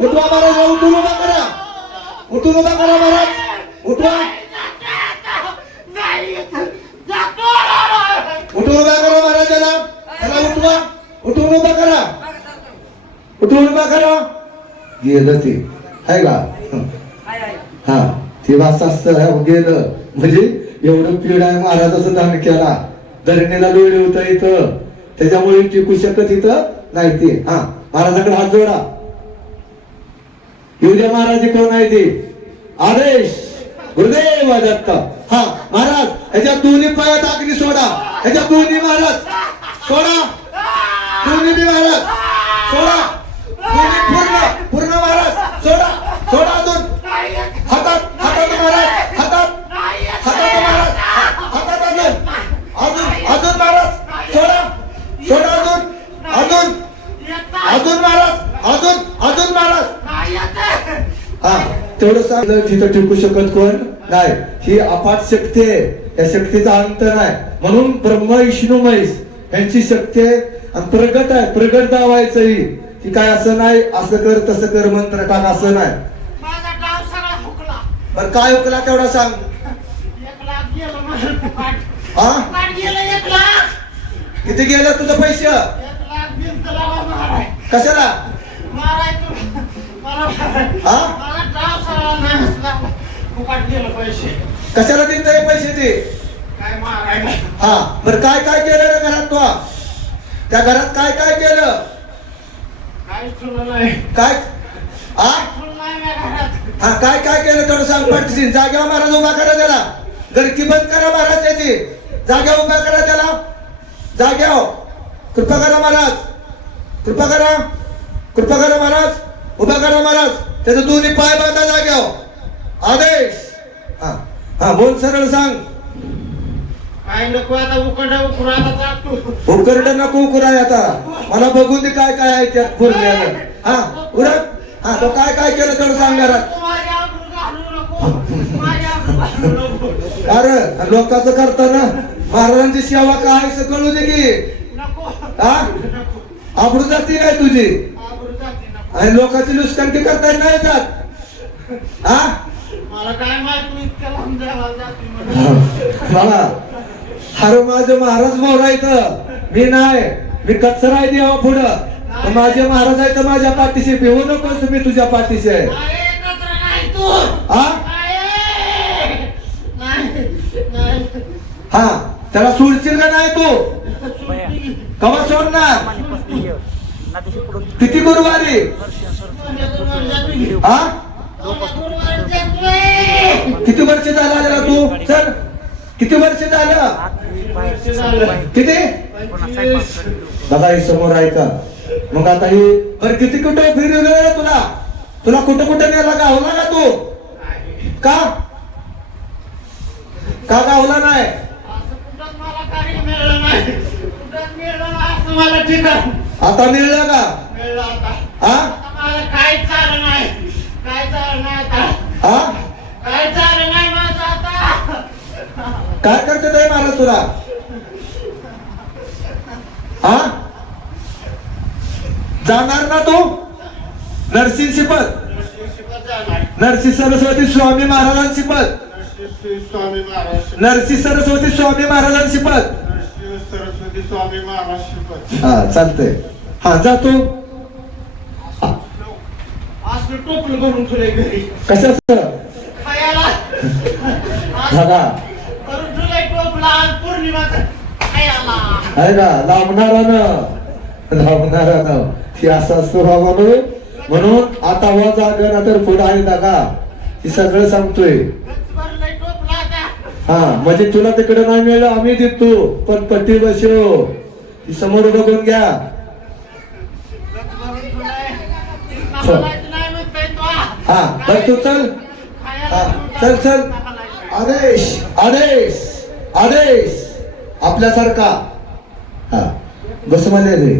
उठवा महाराज, उठून उभा करा, उठून उभा करा महाराज, उठवा, उठून उभा करा महाराजाला, त्याला उठवा, उठून उभा करा, उठून उभा करा. गेलं ते आहे का? हा ते वास असतं गेलं म्हणजे एवढं पीड आहे महाराजाचं दान केला, धरणीला लोळी होता इथं, त्याच्यामुळे टिकू शकत इथं नाही ते. हा महाराजाकडे हात जोडा, येऊ द्या महाराज कोण आहे ते. आदेश गुरुदेव दत्त. हा महाराज ह्याच्या दोन्ही पायात अग्नी सोडा, ह्याच्या दोन्ही महाराज सोडा, दोन्ही बी महाराज सोडा, दोन्ही पूर्ण पूर्ण महाराज सोडा, सोडा अजून हातात, हातात महाराज, हातात, हातात महाराज, हातात अजून अजून अजून महाराज सोडा, सोडा अजून अजून अजून महाराज, अजून अजून महाराज. हा तेवढं सांगितलं. तिथं टिकू शकत कोण नाही, ही अफाट शक्ती आहे, या शक्तीचा अंत नाही. म्हणून ब्रह्म विष्णू महेश यांची शक्ती आहे आणि प्रगट आहे, प्रगट दावायचं ही की काय असं नाही असं कर तसं कर मंत्र टाक असं नाही. माझा डाव सगळा हुकला. बरं काय हुकला तेवढा सांग. 1 लाख गेलं माझं फुकट. हा फुकट गेलं 1 लाख. किती गेलं तुझं पैसे? 1 लाख भिंतला माराय. कशाला माराय तू मला हा मला डाव सगळा नाही हसला. फुकट गेलं पैसे. कशाला दिले हे पैसे ते? काय माराय. हा बरं काय काय केलं रे घरात तू? त्या घरात काय काय केलं? काय ठेवलं नाही. काय हा ठेवलं नाही माझ्या घरात. हा काय काय केलं तेवढं सांग पटशील. जाग्यावर महाराज उभा करा त्याला, गरकी बंद करा महाराज त्याची, जाग्यावर उभा करा त्याला, जाग्यावर कृपा करा महाराज, कृपा करा, कृपा करा महाराज, उभा करा महाराज, त्याचे दोन्ही पाय बांधा जाग्यावर. आदेश. हा हा बोल सरळ सांग. काय नको आता उकडा उकरा आता टाकतो. उकरड नको उकराय आता, मला बघून दे काय काय आहे त्यात पूर्ण. हा उरक. हा तो काय काय केलं तेवढं सांग घरात. माझ्या आबरू घालू नको. माझ्या आबरू घालू नको. अरे लोकांचं करताना महाराजांची सेवा काय कळू दे की. नको. हा नको. आबरू जाती काय तुझी? आबरू जाते नको. आणि लोकांची लुसकांकी करता नाही जात. हा मला काय माहित मी इतक्या लांब द्यायला जाते म्हणून. मला अरे माझं महाराज मोर आहे, मी नाही, मी कचरा आहे देवा पुढं. माझे महाराज आहे तर माझ्या पाठीशी भिवू नकोस, मी तुझ्या पाठीशी आहे. नाही, एकत्र नाही तू. हा नाही. नाही. नाही. हा त्याला सोडशील का नाही तू? सुट्टी. कवा सोडणार? किती गुरुवारी? हा किती वर्ष झालं आलेला तू? सर किती वर्ष झालं? किती? दादा हे समोर आहे का? मग आता ही बरं किती कुठे फिरवलं तुला? तुला कुठं कुठं नेला, गावला का तू? का का गावला नाही? असं कुठं मला कार्य मिळलं नाही. कुठं मिळलं नाही असं मला ठिकाण. आता मिळलं का? मिळलं आता. हा आता मला काय चाललं नाही. काय चाललं नाही आता. हा काय चाललं नाही माझं आता. काय करते ते महाराज तुला? हा जाणार ना तू? नरसिंह शिपत, नरसिंह सरस्वती स्वामी महाराजांची पद, स्वामी महाराज. नरसिंह सरस्वती स्वामी महाराजांची पद. सरस्वती स्वामी महाराज. हा चालतंय. हा जातो. असं टोपलं भरून ठेवलंय घरी कशाचं? खायला. दादा करून ठेवलंय टोपला आज पौर्णिमाचं खायला. आहे ना लांबणारानं, लांबणारानं ती असं असतो बाबा. म्हणून आता वा जागा ना तर पुढे आहे दादा, ती सगळं सांगतोय. गच्च भरलंय टोपला आता. हा म्हणजे तुला तिकडे नाही मिळलं, आम्ही देतो पण पट्टी बसव, ती समोर बघून घ्या. गच्च भरून ठेवलंय. तिथनं हलायचं नाही म्हणतोय तो. हा बरं तू चल. हा चल चल. आदेश आदेश आदेश आपल्यासारखा. हा बस मला रे.